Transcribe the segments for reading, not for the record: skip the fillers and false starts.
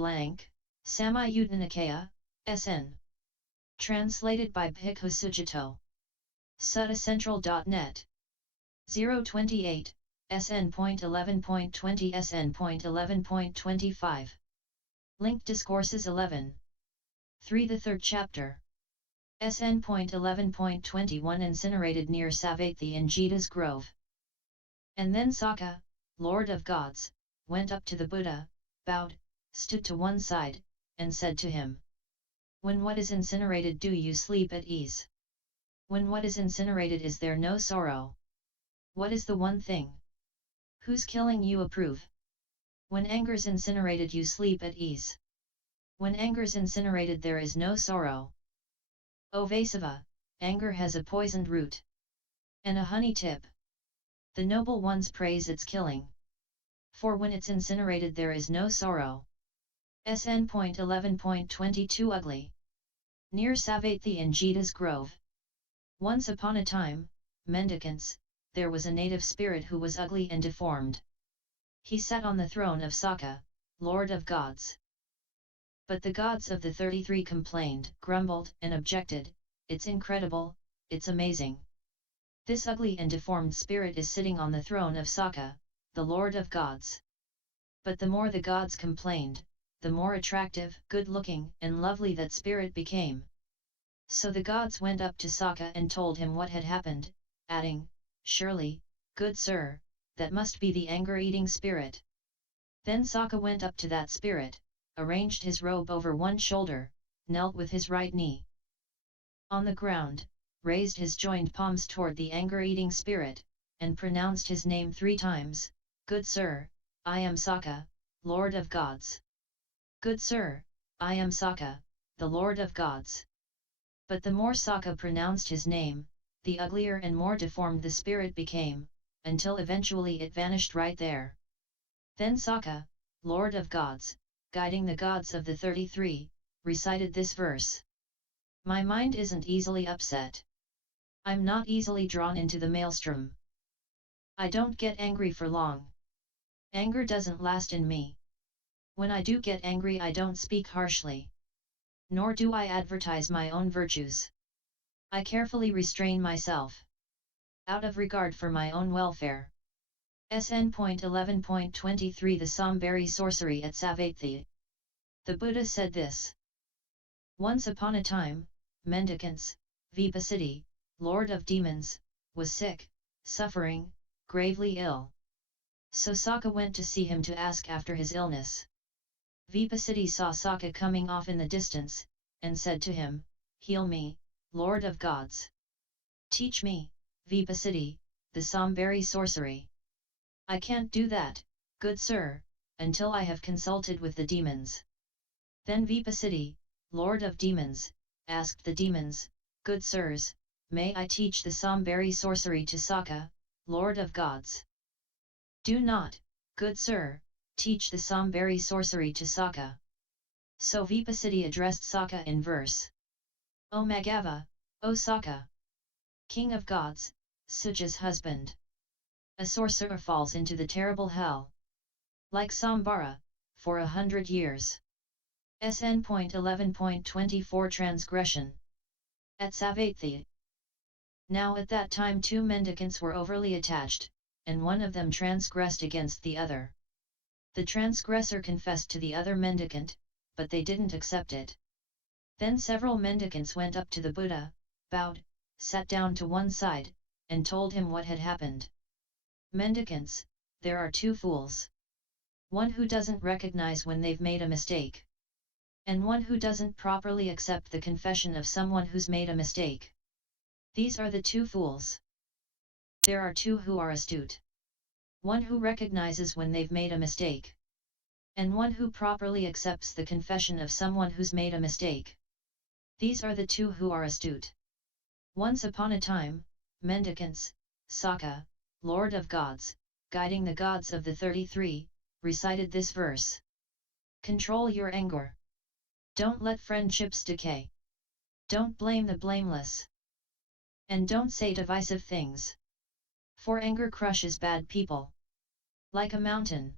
Samyutta Nikaya, SN. Translated by Bhikkhu Sujato. suttacentral.net. 028, SN.11.20 SN.11.25. Linked Discourses 11. 3. The third chapter. SN.11.21 Incinerated near Savatthi in Jeta's grove. And then Sakka, Lord of Gods, went up to the Buddha, bowed, stood to one side, and said to him, When what is incinerated do you sleep at ease? When what is incinerated is there no sorrow? What is the one thing? Whose killing you approve? When anger's incinerated you sleep at ease. When anger's incinerated there is no sorrow. O Vasava, anger has a poisoned root. And a honey tip. The noble ones praise its killing. For when it's incinerated there is no sorrow. SN.11.22 Ugly. Near Savatthi in Jeta's grove. Once upon a time, mendicants, there was a native spirit who was ugly and deformed. He sat on the throne of Sakka, Lord of Gods. But the gods of the 33 complained, grumbled, and objected, It's incredible, it's amazing. This ugly and deformed spirit is sitting on the throne of Sakka, the Lord of Gods. But the more the gods complained, the more attractive, good-looking, and lovely that spirit became. So the gods went up to Sakka and told him what had happened, adding, Surely, good sir, that must be the anger-eating spirit. Then Sakka went up to that spirit, arranged his robe over one shoulder, knelt with his right knee on the ground, raised his joined palms toward the anger-eating spirit, and pronounced his name 3 times, Good sir, I am Sakka, Lord of Gods. Good sir, I am Sakka, the Lord of Gods. But the more Sakka pronounced his name, the uglier and more deformed the spirit became, until eventually it vanished right there. Then Sakka, Lord of Gods, guiding the gods of the 33, recited this verse. My mind isn't easily upset. I'm not easily drawn into the maelstrom. I don't get angry for long. Anger doesn't last in me. When I do get angry I don't speak harshly. Nor do I advertise my own virtues. I carefully restrain myself. Out of regard for my own welfare. SN.11.23 The Sambari Sorcery at Savatthi. The Buddha said this. Once upon a time, mendicants, Vipassiti, Lord of Demons, was sick, suffering, gravely ill. So Sakka went to see him to ask after his illness. Vipassiti saw Sakka coming off in the distance, and said to him, Heal me, Lord of Gods. Teach me, Vipassiti, the Sambari sorcery. I can't do that, good sir, until I have consulted with the demons. Then Vipassiti, Lord of Demons, asked the demons, Good sirs, may I teach the Sambari sorcery to Sakka, Lord of Gods? Do not, good sir, teach the Sambari sorcery to Sakka. So Vipassiti addressed Sakka in verse. O Magava, O Sakka, King of Gods, Suja's husband. A sorcerer falls into the terrible hell. Like Sambara, for 100 years. SN.11.24 Transgression. At Savatthi. Now at that time 2 mendicants were overly attached, and one of them transgressed against the other. The transgressor confessed to the other mendicant, but they didn't accept it. Then several mendicants went up to the Buddha, bowed, sat down to one side, and told him what had happened. Mendicants, there are 2 fools. One who doesn't recognize when they've made a mistake. And one who doesn't properly accept the confession of someone who's made a mistake. These are the 2 fools. There are 2 who are astute. One who recognizes when they've made a mistake. And one who properly accepts the confession of someone who's made a mistake. These are the 2 who are astute. Once upon a time, mendicants, Sakka, Lord of Gods, guiding the gods of the 33, recited this verse. Control your anger. Don't let friendships decay. Don't blame the blameless. And don't say divisive things. For anger crushes bad people. Like a mountain.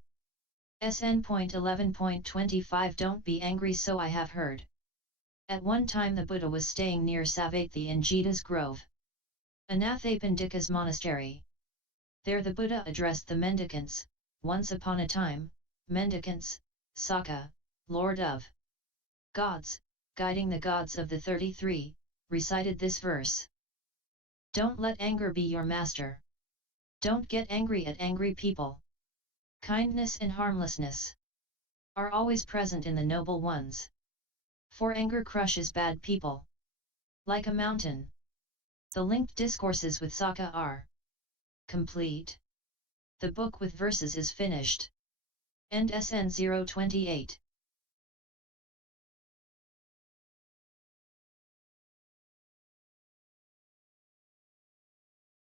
SN.11.25 Don't be angry, so I have heard. At one time the Buddha was staying near Savatthi in Jeta's grove, Anathapindika's monastery. There the Buddha addressed the mendicants. Once upon a time, mendicants, Sakka, Lord of Gods, guiding the gods of the 33, recited this verse. Don't let anger be your master. Don't get angry at angry people. Kindness and harmlessness are always present in the noble ones. For anger crushes bad people like a mountain. The linked discourses with Sakka are complete. The book with verses is finished. End SN 028.